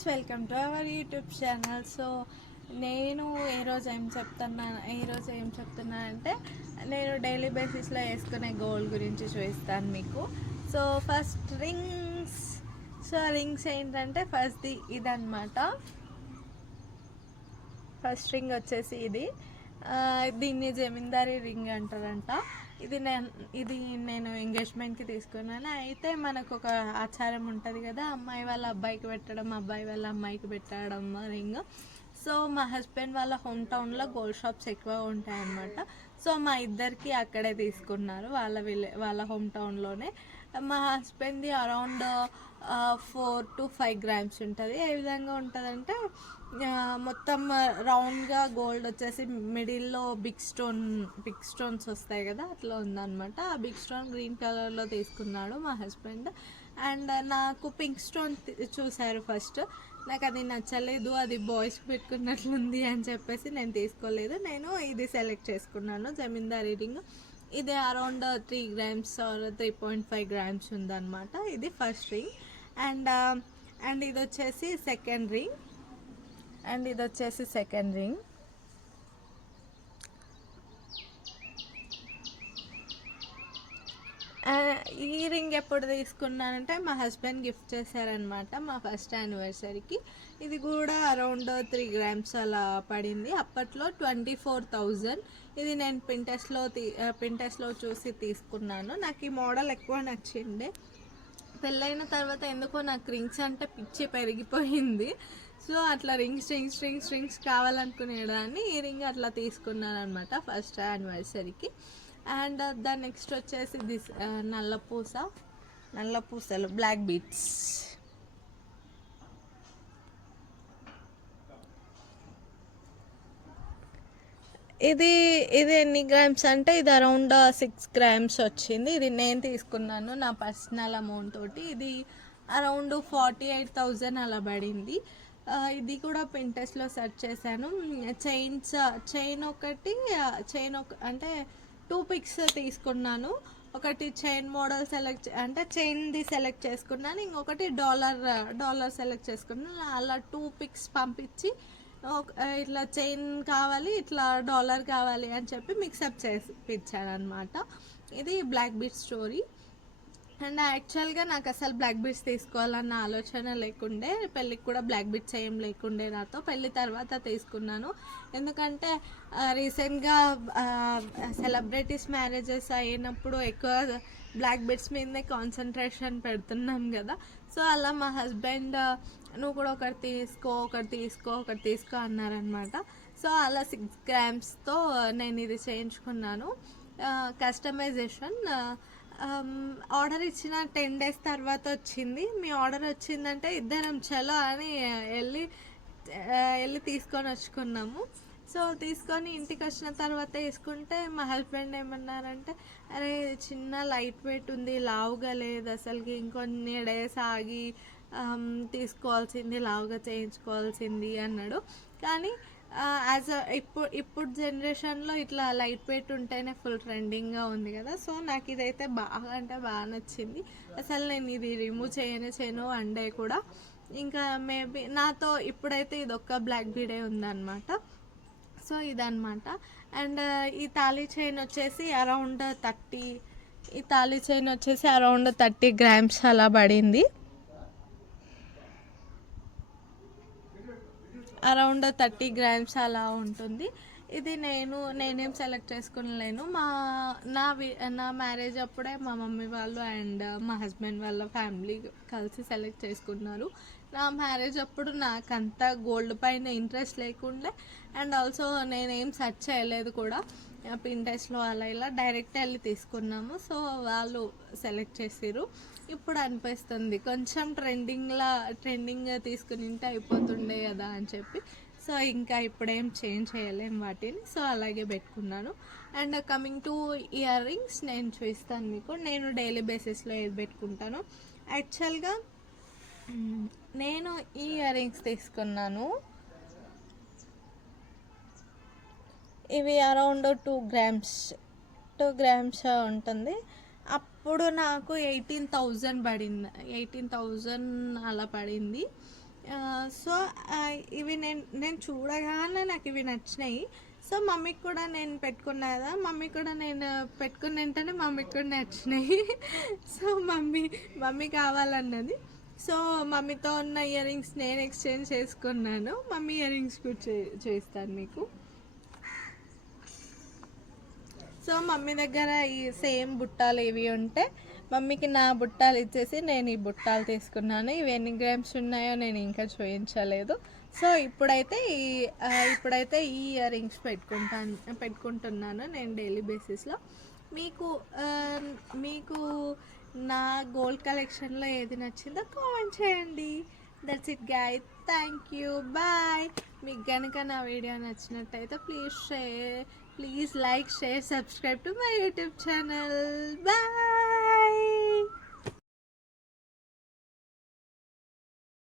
Guys, welcome to our YouTube channel. So నేను ఈరోజు ఏం చెప్తున్నానంటే నేను డైలీ బేసిస్లో వేసుకునే గోల్డ్ గురించి చూపిస్తాను మీకు. So first rings. రింగ్స్ ఏంటంటే ఫస్ట్ది ఇదన్నమాట. ఫస్ట్ రింగ్ వచ్చేసి దీన్ని జమీందారీ రింగ్ అంటారంట. ఇది నేను ఎంగేజ్మెంట్కి తీసుకున్నాను. అయితే మనకు ఒక ఆచారం ఉంటుంది కదా, అమ్మాయి వాళ్ళ అబ్బాయికి పెట్టడం, అబ్బాయి వాళ్ళ అమ్మాయికి పెట్టడం రింగ్. సో మా హస్బెండ్ వాళ్ళ హోమ్ టౌన్లో గోల్డ్ షాప్స్ ఎక్కువ ఉంటాయన్నమాట. సో మా ఇద్దరికి అక్కడే తీసుకున్నారు, వాళ్ళ హోమ్ టౌన్లోనే. మా హస్బెండ్ది అరౌండ్ 4 to 5 grams ఉంటుంది. ఏ విధంగా ఉంటుందంటే మొత్తం రౌండ్గా గోల్డ్ వచ్చేసి మిడిల్లో బిగ్ స్టోన్స్ వస్తాయి కదా, అట్లా ఉందన్నమాట. ఆ బిగ్ స్టోన్ గ్రీన్ కలర్లో తీసుకున్నాడు మా హస్బెండ్. అండ్ నాకు పింక్ స్టోన్ చూశారు ఫస్ట్. నాకు అది నచ్చలేదు, అది బాయ్స్కి పెట్టుకున్నట్లుంది అని చెప్పేసి నేను తీసుకోలేదు. నేను ఇది సెలెక్ట్ చేసుకున్నాను, జమీందారీ రింగ్. ఇది అరౌండ్ 3 grams ఆర్ 3.5 grams ఉందన్నమాట. ఇది ఫస్ట్ రింగ్. అండ్ ఇది వచ్చేసి సెకండ్ రింగ్. ఈ రింగ్ ఎప్పుడు తీసుకున్నానంటే మా హస్బెండ్ గిఫ్ట్ చేశారనమాట మా ఫస్ట్ యానివర్సరీకి. ఇది కూడా అరౌండ్ 3 grams అలా పడింది. అప్పట్లో 24,000. ఇది నేను పింటెస్ట్లో చూసి తీసుకున్నాను. నాకు ఈ మోడల్ ఎక్కువ నచ్చింది. పెళ్ళైన తర్వాత ఎందుకో నాకు రింగ్స్ అంటే పిచ్చి పెరిగిపోయింది. సో అట్లా రింగ్స్ కావాలనుకునేదాన్ని. ఈ రింగ్ అట్లా తీసుకున్నాను అనమాట ఫస్ట్ యానివర్సరీకి. అండ్ దాని నెక్స్ట్ వచ్చేసి నల్ల పూసలు బ్లాక్ బీట్స్. ఇది ఎన్ని గ్రామ్స్ అంటే ఇది అరౌండ్ 6 grams వచ్చింది. ఇది నేను తీసుకున్నాను నా పర్సనల్ అమౌంట్ తోటి. ఇది అరౌండ్ 48,000 అలా పడింది. ఇది కూడా పింటెస్ట్లో సెర్చ్ చేశాను. చైన్ అంటే 2 pics తీసుకున్నాను. ఒకటి చైన్ మోడల్ చైన్ది సెలెక్ట్ చేసుకున్నాను, ఇంకొకటి డాలర్ సెలెక్ట్ చేసుకున్నాను. అలా 2 pics పంపించి ఇట్లా చైన్ కావాలి, ఇట్లా డాలర్ కావాలి అని చెప్పి మిక్సప్ చేసి ఇచ్చాను అనమాట. ఇది బ్లాక్ బీట్ స్టోరీ. అండ్ యాక్చువల్గా నాకు అసలు బ్లాక్ బీట్స్ తీసుకోవాలన్న ఆలోచన లేకుండే, పెళ్ళికి కూడా బ్లాక్ బీట్స్ ఏం లేకుండే నాతో. పెళ్ళి తర్వాత తీసుకున్నాను. ఎందుకంటే రీసెంట్గా సెలబ్రిటీస్ మ్యారేజెస్ అయినప్పుడు ఎక్కువ బ్లాక్ బీట్స్ మీదనే కాన్సన్ట్రేషన్ పెడుతున్నాం కదా. సో అలా మా హస్బెండ్ నువ్వు కూడా ఒకటి తీసుకో అన్నారనమాట. సో అలా 6 gramsతో నేను ఇది చేయించుకున్నాను. కస్టమైజేషన్ ఆర్డర్ ఇచ్చిన 10 days తర్వాత వచ్చింది. మీ ఆర్డర్ వచ్చిందంటే ఇద్దరం చలో అని వెళ్ళి తీసుకొని వచ్చుకున్నాము. సో తీసుకొని ఇంటికి వచ్చిన తర్వాత వేసుకుంటే మా హస్బెండ్ ఏమన్నారంటే, అరే చిన్న లైట్ వెయిట్ ఉంది, లావుగా లేదు అసలుకి, ఇంకొన్ని డేస్ ఆగి తీసుకోవాల్సింది, లావుగా చేయించుకోవాల్సింది అన్నాడు. కానీ ఇప్పుడు జనరేషన్లో ఇట్లా లైట్ వెయిట్ ఉంటేనే ఫుల్ ట్రెండింగ్గా ఉంది కదా. సో నాకు ఇదైతే బాగా నచ్చింది. అసలు నేను ఇది రిమూవ్ చేయను వన్ డే కూడా. ఇంకా మేబీ నాతో ఇప్పుడైతే ఇది ఒక్క బ్లాక్ బీడే ఉందన్నమాట. సో ఇదన్నమాట. అండ్ ఈ తాళీ చైన్ వచ్చేసి అరౌండ్ 30 grams అలా పడింది. అరౌండ్ 30 grams అలా ఉంటుంది. ఇది నేనేం సెలెక్ట్ చేసుకునలేను. నా మ్యారేజ్ అప్పుడే మా మమ్మీ వాళ్ళు అండ్ మా హస్బెండ్ వాళ్ళ ఫ్యామిలీ కలిసి సెలెక్ట్ చేసుకున్నారు. నా మ్యారేజ్ అప్పుడు నాకంతా గోల్డ్ పైన ఇంట్రెస్ట్ లేకుండే. అండ్ ఆల్సో నేనేం సెర్చ్ చేయలేదు కూడా పింటెస్ట్లో అలా ఇలా డైరెక్ట్ వెళ్ళి తీసుకున్నాము. సో వాళ్ళు సెలెక్ట్ చేసారు. ఇప్పుడు అనిపిస్తుంది కొంచెం ట్రెండింగ్గా తీసుకుని ఉంటే అయిపోతుండే కదా అని చెప్పి. సో ఇంకా ఇప్పుడేం చేంజ్ చేయలేం వాటిని. సో అలాగే పెట్టుకున్నాను. And coming to ear rings నేను చూపిస్తాను మీకు. నేను డైలీ బేసిస్లో ఏది పెట్టుకుంటాను. యాక్చువల్గా నేను ఈ ఇయర్ రింగ్స్ తీసుకున్నాను. ఇవి అరౌండ్ 2 grams ఉంటుంది. అప్పుడు నాకు 18,000 అలా పడింది. సో ఇవి నేను చూడగానే నాకు ఇవి నచ్చినాయి. సో మమ్మీకి కూడా నేను పెట్టుకున్నా కదా, మమ్మీ కూడా నేను పెట్టుకున్న వెంటనే మమ్మీకి కూడా నచ్చినాయి. సో మమ్మీ కావాలన్నది. సో మమ్మీతో ఉన్న ఇయర్ రింగ్స్ నేను ఎక్స్చేంజ్ చేసుకున్నాను. మమ్మీ ఇయర్ రింగ్స్ కూడా చేస్తాను మీకు. సో మమ్మీ దగ్గర ఈ సేమ్ బుట్టాలు ఇవి ఉంటే మమ్మీకి నా బుట్టాలు ఇచ్చేసి నేను ఈ బుట్టాలు తీసుకున్నాను. ఇవి ఎన్ని గ్రామ్స్ ఉన్నాయో నేను ఇంకా చూపించలేదు. సో ఇప్పుడైతే ఈ ఇయర్ రింగ్స్ పెట్టుకుంటున్నాను నేను డైలీ బేసిస్లో. మీకు నా గోల్డ్ కలెక్షన్లో ఏది నచ్చిందో కామెంట్ చేయండి. That's it guys, thank you, bye. మీకు కనుక నా వీడియో నచ్చినట్టయితే please like, share, subscribe to my YouTube channel. Bye.